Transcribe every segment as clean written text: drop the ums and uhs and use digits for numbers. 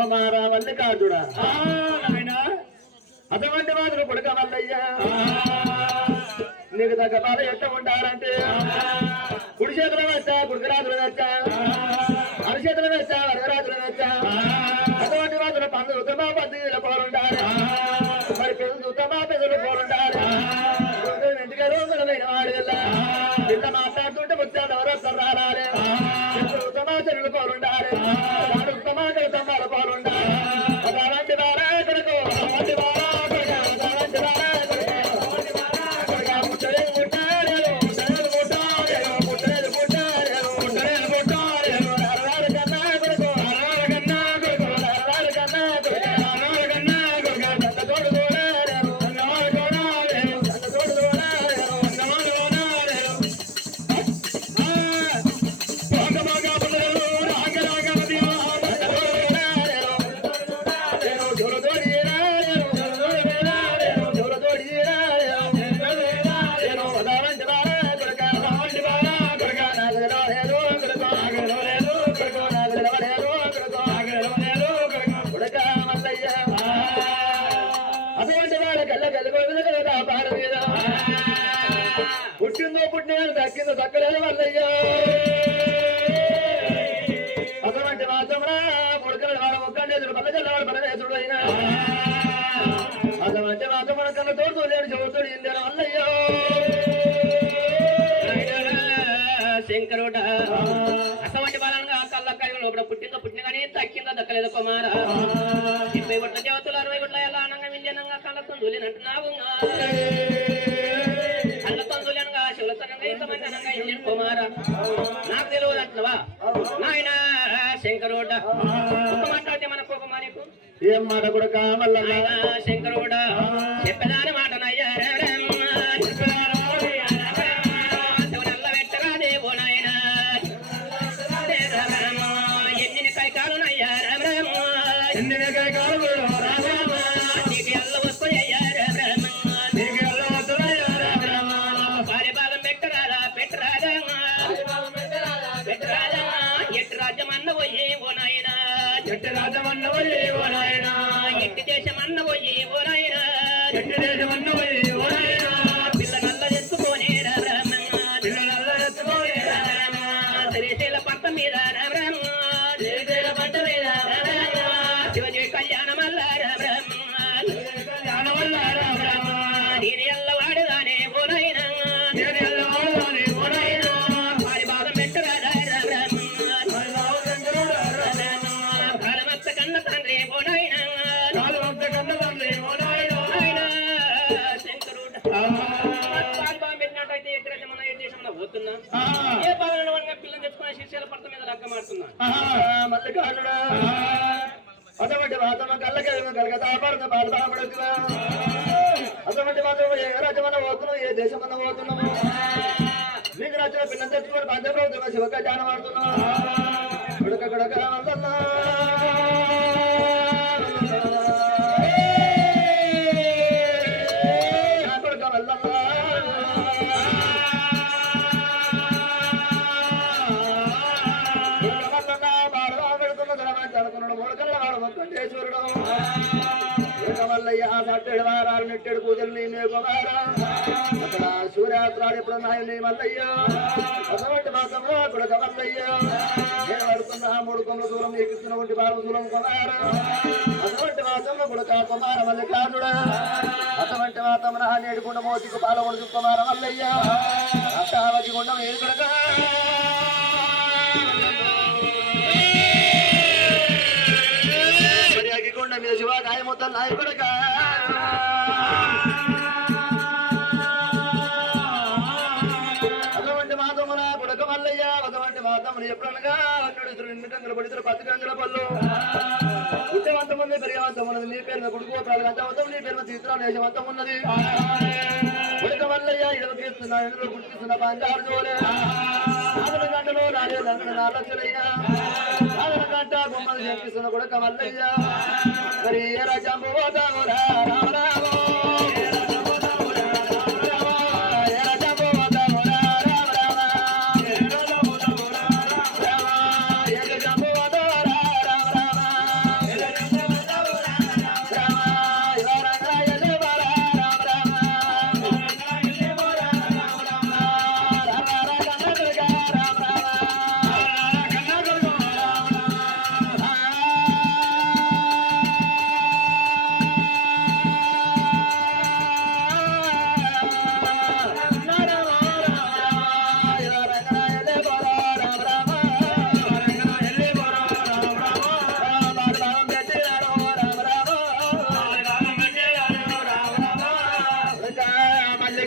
కుమారా మల్లికార్జుడా అటువంటి మాత్రం కొడుక మల్లయ్యా నీకు తగ్గ బాధ ఎట్ట ఉంటారంటే కుడి చేతులు వచ్చా కుడికరాజులు వచ్చా అరిచేతులు వచ్చా వరదరాజులు వచ్చా అటువంటి మాత్రం పండు ఉత్తమా పద్ధతిలో పోలుంటారు మరి పెద్దలు ఉత్తమా పెద్దలు పోలుంటారు ఇంటికి రోజులైన వాడు పిల్ల మాట్లాడుతుంటే వచ్చాడు ఎవరొస్తారు రాలే ఉత్తమా చెరువులు పోలుంటారు వాడు ఉత్తమా ఉత్తమాలు పోలుంటారు అలాంటి వారా ఎక్కడికో అలాంటి వారా పుట్టిందో పుట్టిన దక్కిందో దక్కలేదు మల్లయ్యో అటువంటి మాత్రమున ముడకల వాడు ఒక్కడేదుడు పల్లెజల్లవాడు పరమేశ్వరుడు అయినా అటువంటి మాత్రమున కన్నా తోడుతూ లేడు చదువుతుడు ఇండియన్ మల్లయ్యో శంకరుడ అటువంటి బాలంగా కళ్ళ కళ్ళు లోపల పుట్టిందో పుట్టిన కానీ దక్కిందో దక్కలేదు కుమార 70 కోట్ల దేవతలు 60 కోట్ల ఎలా అనంగా వింజనంగా కళ్ళతో దూలినట్టున్నావు నాకు తెలియదు అట్లవా నాయన శంకరుడ మాట్లాడితే మనకు ఒక మనకు ఏం మాట కూడా కావాల శంకరుడ చెప్పేదాని మాట పెట్టరా దేవో నాయన ఎన్ని కైకాలు నయ్యా ఎన్ని కైకాలు నీకు ఎల్ల వస్తు ఎట్టి దేశమన్న పోయి ఓ నాయనా ఎట్టి దేశమన్న పోయి ఓ నాయనా పిల్ల నల్ల ఎత్తుకోనే శ్రీశైల పట్ట మీద శ్రీశైల పట్ట మీద శివజీ కళ్యాణం వల్ల కళ్యాణం వల్ల నేను ఎల్లవాడుగానే ఓ నాయనా నేను ఎల్లవాడుగానే ఓ నాయనా వారి భాగం పెట్టరా తండ్రి ఓ నాయనా పెట్టినట్టయితే పోతున్నా ఏ బాధ పిల్లలు తెచ్చుకునే శిష్యాల పడత మీద లక్క మారుతున్నా మల్లికార్జుడా అటువంటి మాత్రం కళ్ళకలగతాపడుతున్నా బాలబాబడుతున్నా అటువంటి మాత్రం ఏ రాజ్యమన్నా పోతున్నాం ఏ దేశమన్నా పోతున్నాము మీకు నచ్చిన పిల్లలు తెచ్చుకొని పంచప్రభుత్వ శివ కళ్యాణం ఆడుతున్నాం కొడక కొడక వల్లన్నా మల్లయ్య వారాలు నెట్టెడు పూజలు నీ కుమారా అక్కడ సూర్యాస్త్రాలు ఎప్పుడు నాయని మల్లయ్య అటువంటి మాత్రము కొడుక మల్లయ్య నేను పడుతున్నా 3 కొమ్ముల దూరం ఎక్కిస్తున్న వంటి బారు దూరం కుమారా అటువంటి మాత్రము కొడుక కుమార మల్లికార్జుడా అటువంటి మాత్రం నేడుకుండ మోతికి పాలకొడుకు కుమార మల్లయ్య అష్టావతి గుండం ఏడు కొడుక కొండ మీద శివ గాయమొత్తం నాయకుడుగా అటువంటి మాతమున కొడుక మల్లయ్య అటువంటి మాతమును ఎప్పుడనగా అన్నుడు 2 గంగల పడితే 10 గంగల పళ్ళు పుట్టవంతం ఉంది పెరిగవంతం ఉన్నది నీ పేరున కొడుకు ప్రాంతం నీ పేరున తీర్థరాలు వేసవంతం ఉన్నది కొడుక మల్లయ్య ఇడవకిస్తున్నా ఎండలో గుర్తిస్తున్న పంచారు జోలే 4 గంటలు 4 లక్షలైనా 4 గంట బొమ్మలు చేపిస్తున్న కొడుక మల్లయ్య మరి ఏ రాజంబు పోతాము రామ రామ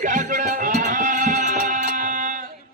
కాచుడా